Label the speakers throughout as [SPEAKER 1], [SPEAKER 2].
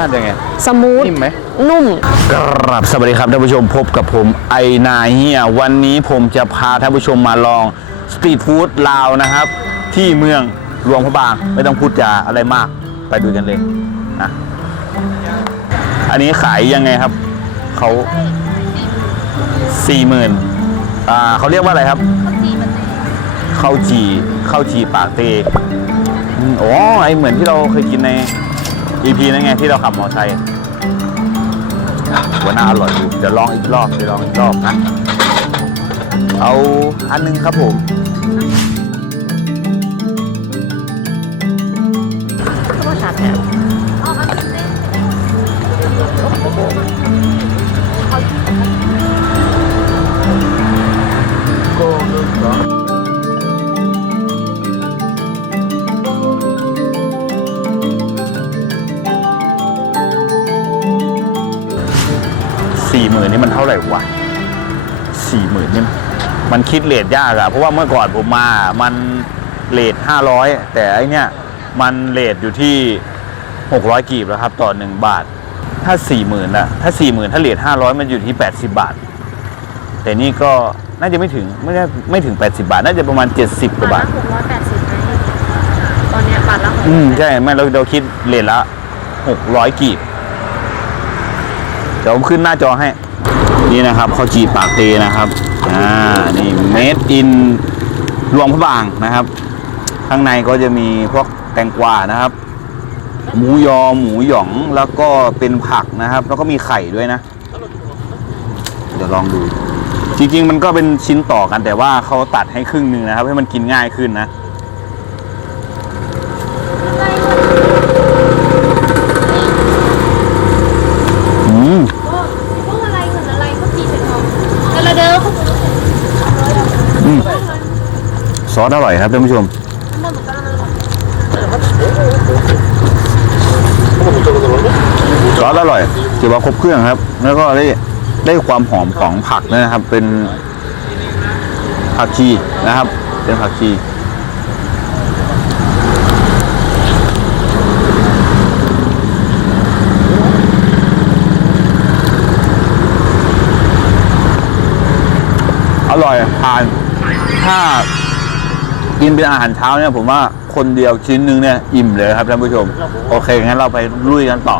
[SPEAKER 1] าติยังไง
[SPEAKER 2] สมูท
[SPEAKER 1] นิ่มไหม
[SPEAKER 2] นุ่ม
[SPEAKER 1] กราบสวัสดีครับท่านผู้ชมพบกับผมไอนาเฮียวันนี้ผมจะพาท่านผู้ชมมาลองสตรีทฟู้ดลาวนะครับ ที่เมืองหลวงพระบางไม่ต้องพูดจาอะไรมาก ไปดูกันเลยนะอันนี้ขายยังไงครับเขาสี่หมื่นอ่าเขาเรียกว่าอะไรครับข้าวจีข้าวจีปากเตอืมอ๋อไอเหมือนที่เราเคยกินใน EP นั่นไงที่เราขับมอเตอร์ไซค์วันน่าอร่อยอยู่เดี๋ยวลองอีกรอบเดี๋ยวลองอีกรอบนะเอาอันหนึงครับผม
[SPEAKER 2] ก็ชัดเนี่ย
[SPEAKER 1] สี่หมื่นนี่มันเท่าไหร่วะสี่หมื่นนี่มันคิดเลทยากอะเพราะว่าเมื่อก่อนผมมา มันเลทห้าร้อยแต่ไอเนี้ยมันเลทอยู่ที่หกร้อยกีบแล้วครับ ต่อหนึ่งบาท ถ้าสี่หมื่นอะถ้าสี่หมื่นถ้าเลทห้าร้อยมันอยู่ที่แปดสิบาท แต่นี่ก็น่าจะไม่ถึงไม่ได้ไม่ถึงแปดสิบาท น่าจะประมาณเจ็ดสิบกว่าบาท
[SPEAKER 2] หกร้อยแปดสิบไหมตอนเนี้ยบาทละหก
[SPEAKER 1] อืม ใช่ไม่เราเราคิดเลทละหกร้อยกีบ เดี๋ยวผมขึ้นหน้าจอให้ นี่นะครับข้าวจีปากเตนะครับ อ่า นี่เมดอินรวงพระบางนะครับ ข้างในก็จะมีพวกแตงกวานะครับ หมูยอหมูหยองแล้วก็เป็นผักนะครับ แล้วก็มีไข่ด้วยนะ เดี๋ยวลองดู จริงๆ มันก็เป็นชิ้นต่อกันแต่ว่าเขาตัดให้ครึ่งหนึ่งนะครับ ให้มันกินง่ายขึ้นนะ อืม
[SPEAKER 3] พวกอะไรเหมือนอะไรก็จีเป็นของกระเด้อเขา
[SPEAKER 1] อืมซ อสอร่อยครับท่านผู้ชม ซอสอร่อยถือว่าครบเครื่องครับ แล้วก็ได้ได้ความหอมของผักด้วยนะครับ เป็นผักชีนะครับ เป็นผักชีอร่อยทานถ้า กินเป็นอาหารเช้าเนี่ยผมว่าคนเดียวชิ้นหนึ่งเนี่ยอิ่มเลยครับท่านผู้ชม โอเคงั้นเราไปลุยกันต่อ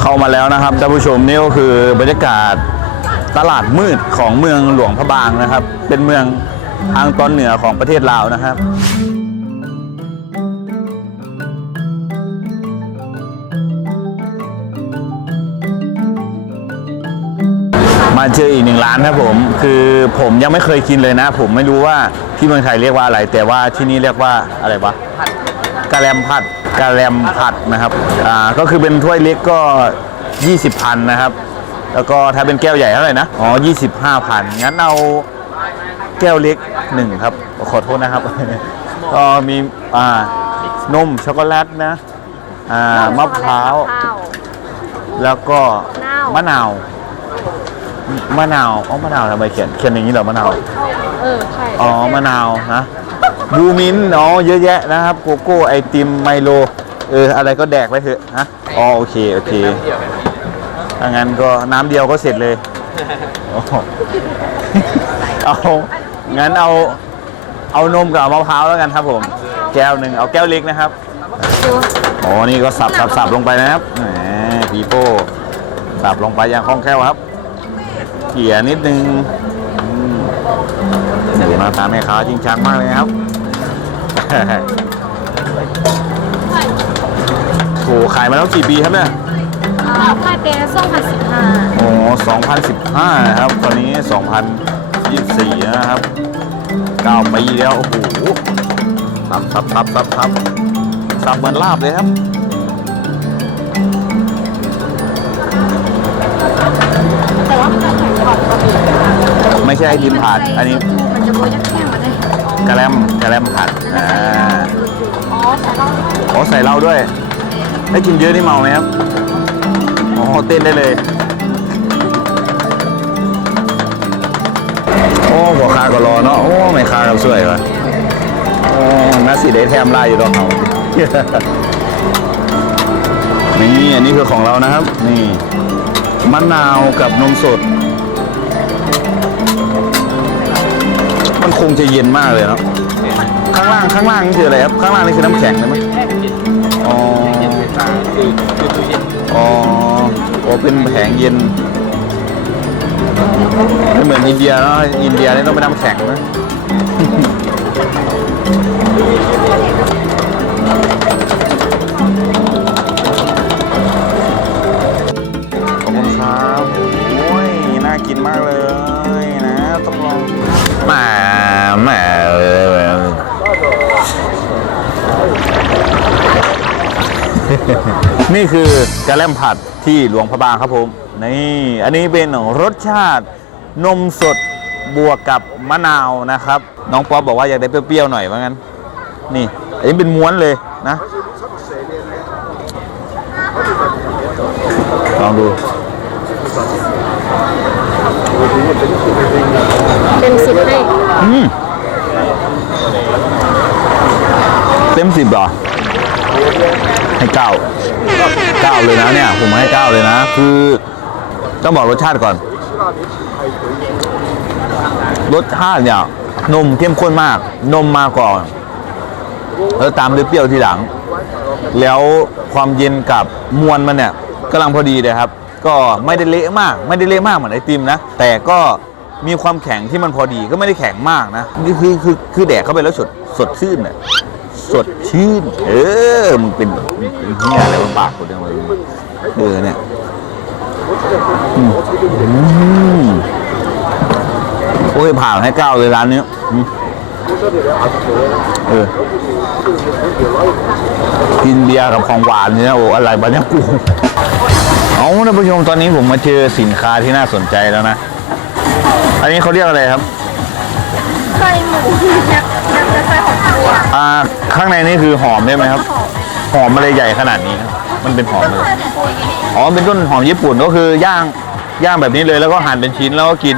[SPEAKER 1] เข้ามาแล้วนะครับท่านผู้ชมนี่ก็คือบรรยากาศตลาดมืดของเมืองหลวงพระบางนะครับ เป็นเมืองทางตอนเหนือของประเทศลาวนะครับ มาเจออีกหนึ่งร้านครับผม คือผมยังไม่เคยกินเลยนะ ผมไม่รู้ว่าที่เมืองไทยเรียกว่าอะไร แต่ว่าที่นี่เรียกว่าอะไรวะกะแลมผัดกะแลมผัดนะครับอ่าก็คือเป็นถ้วยเล็กก็ 20พันนะครับ แล้วก็ถ้าเป็นแก้วใหญ่เท่าไหร่นะอ๋อ25พันงั้นเอาแก้วเล็กหนึ่งครับขอโทษนะครับ ก็มีอ่านมช็อกโกแลตนะอ่ามะพร้าว แล้วก็มะนาว มะนาวอ๋อมะนาวทำไมเขียนเขียนอย่างนี้เหรอมะนาว
[SPEAKER 3] เออใช่
[SPEAKER 1] อ๋อมะนาวนะบูมินอ๋อเยอะแยะนะครับโกโก้ไอติมไมโลเอออะไรก็แดกไปเถอะฮะอ๋อโอเคโอเคถ้างั้นก็น้ำเดียวก็เสร็จเลยโอ้โหเอางั้นเอาเอานมกับมะพร้าวแล้วกันครับผม แก้วหนึ่งเอาแก้วเล็กนะครับอ๋อนี่ก็สับสับสับลงไปนะครับแหมปีโป้สับลงไปอย่างคล่องแคล่วครับ เกี่ยนิดนึงอืมเดี๋ยวมาตามแม่ค้าจริงจังมากเลยนะครับโหขายมาแล้วกี่ปีครับเนี่ย
[SPEAKER 3] อ่าค่ายเป็นส่งพันสิบห้า
[SPEAKER 1] โอ้2015นะครับ ตอนนี้2024นะครับ9ปีแล้วโอ้โหสับสับสับสับสับสับเหมือนลาบเลยครับ
[SPEAKER 3] แต่ว่ามันจะแข็งกรอบกว่าอีก
[SPEAKER 1] ไม่ใช่ไอติมผัด อันนี้
[SPEAKER 3] มันจะโบยจะแข็งมาได้
[SPEAKER 1] กะแลมกะแลมผัดอ่า
[SPEAKER 3] อ๋อแต่เรา
[SPEAKER 1] อ๋อใส่เหล้าด้วยได้กินเยอะนี่เมาไหมครับอ๋อเต้นได้เลย โอ้หัวคาก็รอเนาะโอ้ไม่คากับสวยว่ะโอ้น่าสิได้แถมลายอยู่ดอกเขานี่อันนี้คือของเรานะครับ นี่มะนาวกับนมสด มันคงจะเย็นมากเลยเนาะข้างล่างข้างล่างนี่คืออะไรครับ ข้างล่างนี่คือน้ำแข็งใช่ไหมอ๋ออ๋อโอ้เป็นแผงเย็นไม่เหมือนอินเดียเนาะอินเดียนี่ต้องเป็นน้ำแข็งนะ นี่คือกระแลมผัดที่หลวงพระบางครับผมนี่อันนี้เป็นรสชาตินมสดบวกกับมะนาวนะครับ น้องป๊อปบอกว่าอยากได้เปรี้ยวๆหน่อยว่างั้น นี่ อันนี้เป็นม้วนเลยนะลองดู
[SPEAKER 2] เต็มสิบให้
[SPEAKER 1] อืมเต็มสิบเหรอ ให้เก้าเก้าเลยนะเนี่ย ผมให้เก้าเลยนะ คือต้องบอกรสชาติก่อน รสชาติเนี่ยนมเข้มข้นมาก นมมาก่อน แล้วตามด้วยเปรี้ยวทีหลัง แล้วความเย็นกับมวลมันเนี่ยกำลังพอดีเลยครับ ก็ไม่ได้เละมาก ไม่ได้เละมากเหมือนไอติมนะ แต่ก็มีความแข็งที่มันพอดีก็ไม่ได้แข็งมากนะนี่คือคือคือแดกเข้าไปแล้วสดสดชื่นอะ สดชื่น เออ มึงเป็นเป็นเฮียอะไรบนปากกูจังเลยเออเนี่ยอืมอืมโอ้ยผ่านให้เก้าเลยร้านนี้อืมเออกินเบียร์กับของหวานเนี่ยโอ้อะไรบ้าเนี่ยกูเอาท่านผู้ชมตอนนี้ผมมาเจอสินค้าที่น่าสนใจแล้วนะ อันนี้เขาเรียกอะไรครับ
[SPEAKER 2] ไส้หมู ยักษ์ยักษ์จะไส้ของตัว
[SPEAKER 1] อ่าข้างในนี่คือหอมใช่ไหมครับ หอมอะไรใหญ่ขนาดนี้ครับมันเป็นหอมเลยอ๋อเป็นต้นหอมญี่ปุ่นก็คือย่างย่างแบบนี้เลยแล้วก็หั่นเป็นชิ้นแล้วก็กิน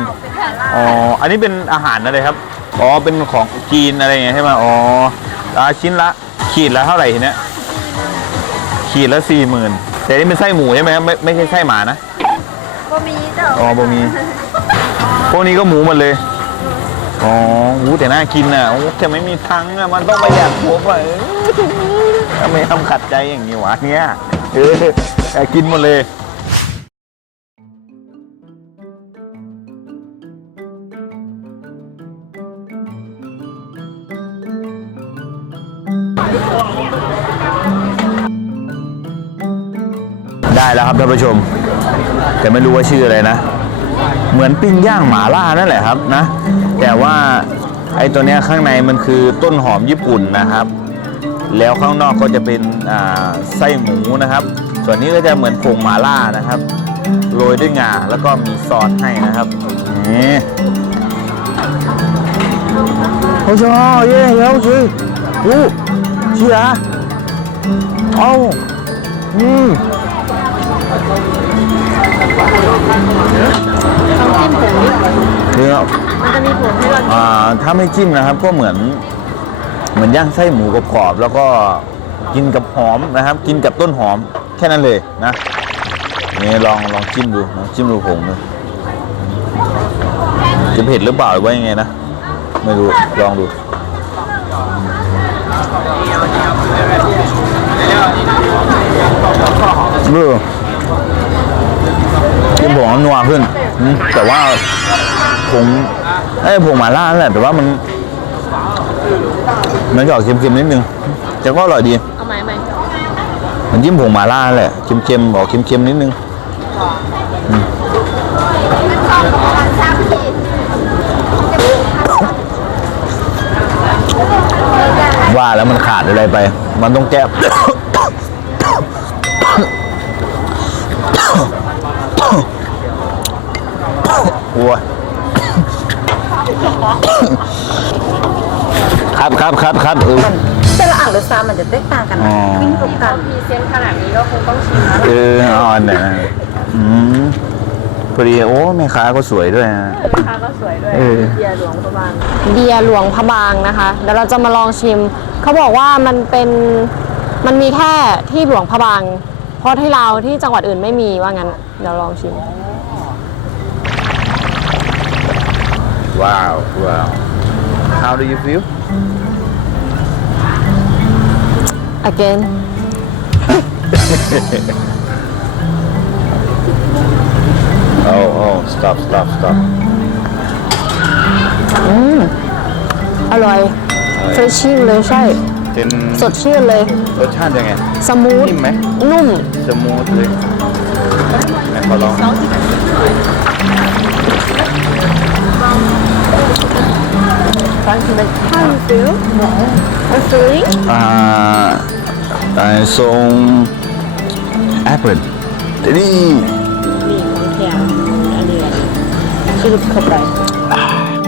[SPEAKER 1] อ๋ออันนี้เป็นอาหารอะไรครับอ๋อเป็นของจีนอะไรอย่างเงี้ยใช่ไหมอ๋ออ่าชิ้นละขีดละเท่าไหร่ทีเนี้ยขีดละสี่หมื่นแต่นี่เป็นไส้หมูใช่ไหมครับไม่ไม่ใช่ไส้หมานะ
[SPEAKER 2] ก็มีเจ้า
[SPEAKER 1] อ๋อบะหมี่พวกนี้ก็หมูหมดเลย อ๋อหูแต่น่ากินอะโอ้แต่ไม่มีทังอะ มันต้องประหยัดหัวไปทำไมทำขัดใจอย่างนี้วะเนี่ยเออแต่กินหมดเลยได้แล้วครับท่านผู้ชม แต่ไม่รู้ว่าชื่ออะไรนะ เหมือนปิ้งย่างหมาล่านั่นแหละครับนะ แต่ว่าไอ้ตัวเนี้ยข้างในมันคือต้นหอมญี่ปุ่นนะครับ แล้วข้างนอกก็จะเป็นไส้หมูนะครับ ส่วนนี้ก็จะเหมือนผงหมาล่านะครับโรยด้วยงาแล้วก็มีซอสให้นะครับนี่โอ้โหเย่เย้สิอู้เชียเอาอืม
[SPEAKER 2] ต้องจิ้มผงนิด
[SPEAKER 1] คือ
[SPEAKER 2] มันจะมีผงให้เรา
[SPEAKER 1] อ่าถ้าไม่จิ้มนะครับก็เหมือน เหมือนย่างไส้หมูกรอบๆแล้วก็กินกับหอมนะครับ กินกับต้นหอมแค่นั้นเลยนะนี่ลองลองจิ้มดูลองจิ้มดูผงดูจะเผ็ดหรือเปล่าหรือว่ายังไงนะไม่รู้ลองดูเออ กินผงแล้วนัวขึ้นอืมแต่ว่าผงไอ้ยผงหมาล่านั่นแหละแต่ว่ามัน มันจะออกเค็มๆนิดนึงแต่ก็อร่อยดี
[SPEAKER 2] เอาไหมไหม
[SPEAKER 1] มันจิ้มผงหมาล่านั่นแหละเค็มๆออกเค็มๆนิดนึงอืมว่าแล้วมันขาดอะไรไป มันต้องแก้ โอ้ยครับครับครับครับเออ
[SPEAKER 3] แต่ละอ่างรสชาติมันจะแตกต่างกัน
[SPEAKER 1] อ๋อ
[SPEAKER 3] ขึ้นกับกัน
[SPEAKER 2] พรีเซนต์ขนาดนี้ก็คงต้องชิมแล้ว
[SPEAKER 1] เอออ่อนนะอืมพอดีโอ้แม่ค้าก็สวยด้วยนะ
[SPEAKER 2] ลูกค้าก็สวยด้วย
[SPEAKER 1] เออ
[SPEAKER 2] เบียร์หลวงประมาณ
[SPEAKER 3] เบียร์หลวงพระบางนะคะเดี๋ยวเราจะมาลองชิม เขาบอกว่ามันเป็นมันมีแค่ที่หลวงพระบางเพราะที่เราวที่จังหวัดอื่นไม่มีว่างั้น เดี๋ยวลองชิม
[SPEAKER 1] ว้าวว้าว How do you feel
[SPEAKER 3] again
[SPEAKER 1] Oh oh stop stop stop
[SPEAKER 3] อร่อย เฟรชชิ่งเลยใช่
[SPEAKER 1] เป็น
[SPEAKER 3] สดชื่นเลย
[SPEAKER 1] รสชาติยังไง
[SPEAKER 3] สมูท
[SPEAKER 1] นิ่มไหม
[SPEAKER 3] นุ่ม
[SPEAKER 1] สมูทเลยไหนขอลอง
[SPEAKER 2] How you feel? A feeling?
[SPEAKER 1] อ่าอ่าทรงแอปเปิลนี่
[SPEAKER 3] นี่ของแถมอันนี้ชืดเข้าไป